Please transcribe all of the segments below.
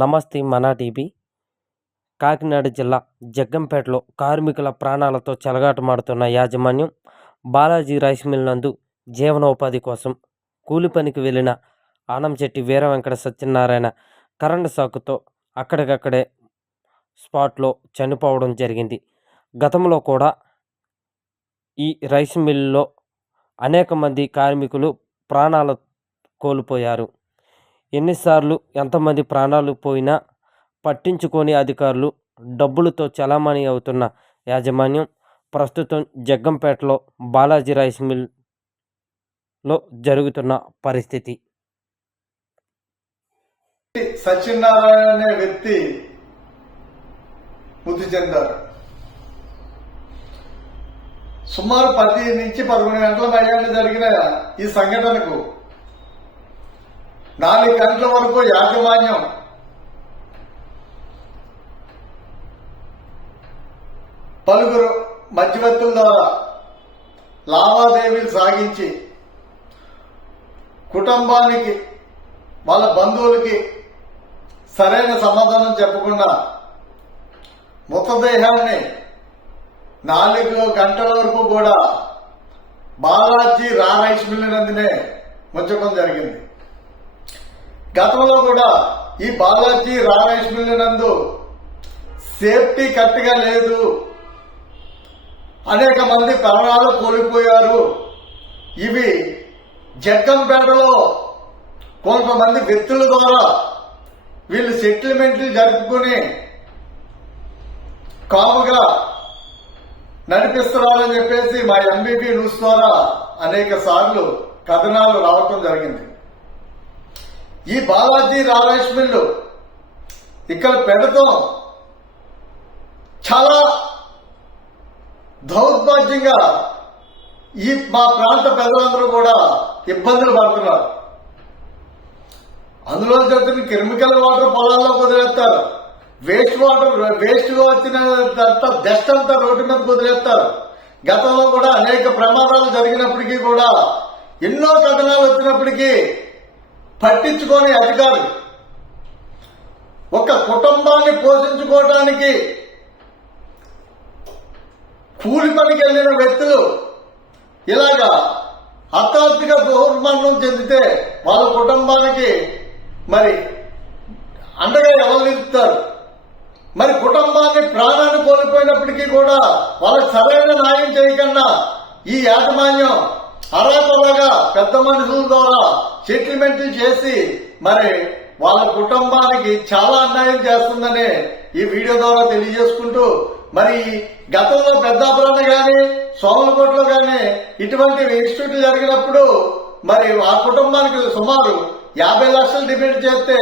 నమస్తే మనా టీవీ. కాకినాడ జిల్లా జగ్గంపేటలో కార్మికుల ప్రాణాలతో చెలగాటమాడుతున్న యాజమాన్యం బాలాజీ రైస్ మిల్ నందు జీవనోపాధి కోసం కూలి పనికి వెళ్ళిన ఆనంశెట్టి వీర వెంకట సత్యనారాయణ కరెంటు సాకుతో అక్కడికక్కడే స్పాట్లో చనిపోవడం జరిగింది. గతంలో కూడా ఈ రైస్ మిల్లో అనేక మంది కార్మికులు ప్రాణాలు కోల్పోయారు. ఎన్నిసార్లు ఎంతమంది ప్రాణాలు పోయినా పట్టించుకోని అధికారులు డబ్బులతో చలామణి అవుతున్న యాజమాన్యం ప్రస్తుతం జగ్గంపేటలో బాలాజీ రైస్ మిల్లో జరుగుతున్న పరిస్థితి. సత్యనారాయణ అనే వ్యక్తి మృతి చెందారు. సుమారు పది నుంచి పదకొండు గంటల మధ్యాహ్నం జరిగిన ఈ సంఘటనకు నాలుగు గంటల వరకు యాజమాన్యం. పలువురు మధ్యవర్తుల ద్వారా లావాదేవీలు సాగించి కుటుంబానికి వాళ్ళ బంధువులకి సరైన సమాధానం చెప్పకుండా మృతదేహాన్ని నాలుగు గంటల వరకు కూడా బాలాజీ రా రైస్ మిల్లు నందునే ఉంచడం జరిగింది. గతంలో కూడా ఈ బాలాజీ రా నందు సేఫ్టీ కరెక్ట్గా లేదు. అనేక మంది ప్రాణాలు కోల్పోయారు. ఇవి జగ్గంపేటలో కొంతమంది వ్యక్తుల ద్వారా వీళ్ళు సెటిల్మెంట్లు జరుపుకుని కాముగా నడిపిస్తున్నారని చెప్పేసి మా ఎంబీపీ న్యూస్ ద్వారా అనేక సార్లు కథనాలు రావటం జరిగింది. ఈ బాలాజీ రారేష్ మిల్లు ఇక్కడ పెడతాం. చాలా దౌర్భాగ్యంగా ఈ మా ప్రాంత ప్రజలందరూ కూడా ఇబ్బందులు పడుతున్నారు. అందులో జరుగుతున్న కెమికల్ వాటర్ పొలాల్లో వదిలేస్తారు. వేస్ట్ వాటర్ వేస్ట్ వచ్చిన డస్ట్ అంతా రోడ్డు మీద వదిలేస్తారు. గతంలో కూడా అనేక ప్రమాదాలు జరిగినప్పటికీ కూడా ఎన్నో కథనాలు వచ్చినప్పటికీ పట్టించుకోని అధికారులు ఒక కుటుంబాన్ని పోషించుకోవడానికి కూలి పనికి వెళ్ళిన వ్యక్తులు ఇలాగా హఠాత్తుగా దుర్మరణం చెందితే వాళ్ళ కుటుంబానికి మరి అండగా ఎవరు నిలుపుతారు? మరి కుటుంబాన్ని ప్రాణాన్ని కోల్పోయినప్పటికీ కూడా వాళ్ళకి సరైన న్యాయం చేయకుండా ఈ యాజమాన్యం అరాకొరగా పెద్ద మనుషుల ద్వారా సెటిల్మెంట్లు చేసి మరి వాళ్ళ కుటుంబానికి చాలా అన్యాయం చేస్తుందని ఈ వీడియో ద్వారా తెలియజేసుకుంటూ మరి గతంలో పెద్దాపురాన్ని కానీ సోమలకోటలో కానీ ఇటువంటి ఇన్స్టిట్యూట్ జరిగినప్పుడు మరి ఆ కుటుంబానికి సుమారు యాభై లక్షలు డిపెండ్ చేస్తే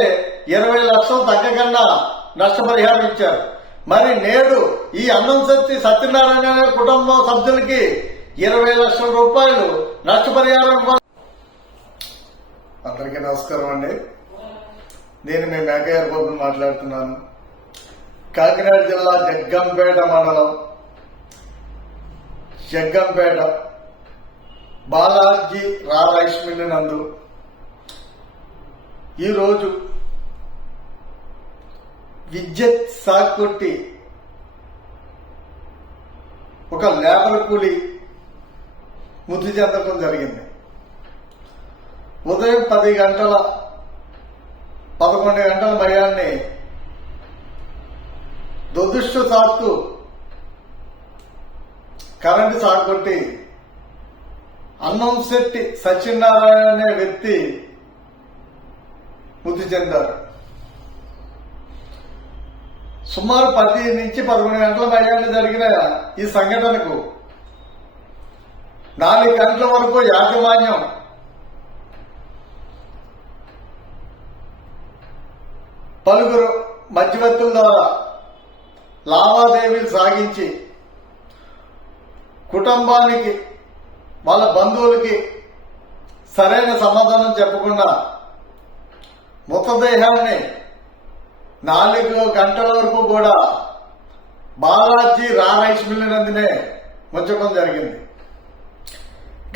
ఇరవై లక్షలు తగ్గకుండా నష్టపరిహారం ఇచ్చారు. మరి నేడు ఈ అన్నం శక్తి సత్యనారాయణ అనే కుటుంబం సభ్యులకి ఇరవై లక్షల రూపాయలు నష్టపరిహారం అందరికీ నమస్కారం అండి. నేను మీ మేకయ్య బాబు మాట్లాడుతున్నాను. కాకినాడ జిల్లా జగ్గంపేట మండలం. జగ్గంపేట బాలాజీ రా రైస్ మిల్ నందు. ఈరోజు విద్యుత్ షాక్ కొట్టి ఒక లేబర్ కూలి మృతి చెందడం జరిగింది. ఉదయం పది గంటల పదకొండు గంటల భయాన్ని దురదృష్టశాత్తు కరెంటు సాగుకొట్టి అన్నం శెట్టి సత్యనారాయణ అనే వ్యక్తి మృతి చెందారు. సుమారు పది నుంచి పదకొండు గంటల మధ్యాహ్నం జరిగిన ఈ సంఘటనకు నాలుగు గంటల వరకు యాజమాన్యం. పలువురు మధ్యవర్తుల ద్వారా లావాదేవీలు సాగించి కుటుంబానికి వాళ్ళ బంధువులకి సరైన సమాధానం చెప్పకుండా మృతదేహాన్ని నాలుగు గంటల వరకు కూడా బాలాజీ రా రైస్ మిల్లు నందునే ఉంచడం జరిగింది.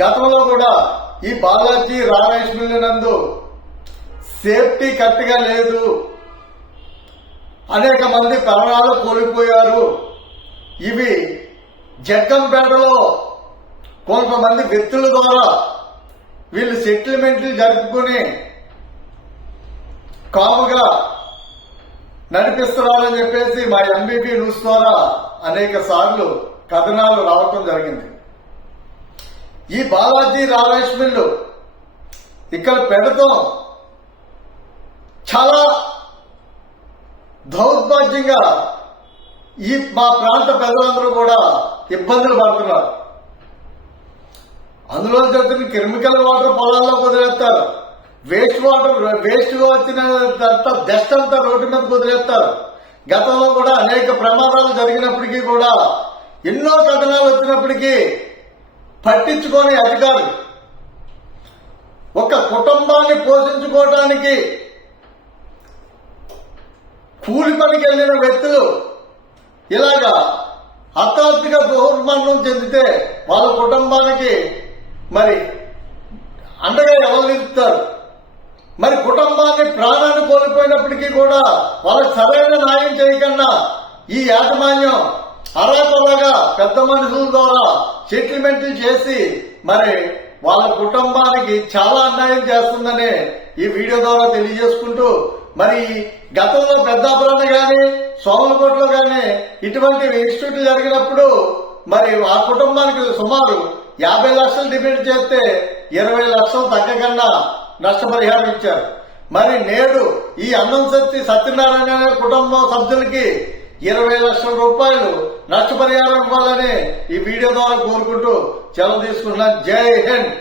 గతంలో కూడా ఈ బాలాజీ రా నందు సేఫ్టీ కరెక్ట్గా లేదు. అనేక మంది ప్రాణాలు కోల్పోయారు. ఇవి జగ్గంపేటలో కొంతమంది వ్యక్తుల ద్వారా వీళ్ళు సెటిల్మెంట్లు జరుపుకుని కాముగా నడిపిస్తున్నారని చెప్పేసి మా ఎంబీపీ న్యూస్ ద్వారా అనేక సార్లు కథనాలు రావటం జరిగింది. ఈ బాలాజీ రారేష్ మిల్లు ఇక్కడ పెడతాం. చాలా దౌర్భాగ్యంగా ఈ మా ప్రాంత ప్రజలందరూ కూడా ఇబ్బందులు పడుతున్నారు. అందులో జరుగుతున్న కెమికల్ వాటర్ పొలాల్లో వదిలేస్తారు. వేస్ట్ వాటర్ వేస్ట్ వచ్చిన డస్ట్ అంతా రోడ్డు మీద వదిలేస్తారు. గతంలో కూడా అనేక ప్రమాదాలు జరిగినప్పటికీ కూడా ఎన్నో కథనాలు వచ్చినప్పటికీ పట్టించుకోని అధికారులు ఒక కుటుంబాన్ని పోషించుకోవడానికి కూలి పనికి వెళ్ళిన వ్యక్తులు ఇలాగా హఠాత్తుగా దుర్మరణం చెందితే వాళ్ళ కుటుంబానికి మరి అండగా ఎవరు నిలుపుతారు? మరి కుటుంబాన్ని ప్రాణాన్ని కోల్పోయినప్పటికీ కూడా వాళ్ళకి సరైన న్యాయం చేయకుండా ఈ యాజమాన్యం అరాకొరగా పెద్ద మనుషుల ద్వారా సెటిల్మెంట్ చేసి మరి వాళ్ళ కుటుంబానికి చాలా అన్యాయం చేస్తుందని ఈ వీడియో ద్వారా తెలియజేసుకుంటూ మరి గతంలో పెద్దాపురాన్ని కానీ సోమలకోటలో కానీ ఇటువంటి ఇన్స్టిట్యూట్ జరిగినప్పుడు మరి ఆ కుటుంబానికి సుమారు యాభై లక్షలు డిపెండ్ చేస్తే ఇరవై లక్షలు తగ్గకుండా నష్టపరిహారం ఇచ్చారు. మరి నేడు ఈ అన్నం శక్తి సత్యనారాయణ అనే కుటుంబ సభ్యులకి ఇరవై లక్షల రూపాయలు నష్టపరిహారం ఇవ్వాలని ఈ వీడియో ద్వారా కోరుకుంటూ సెలవు తీసుకుంటున్నాను. జై హింద్.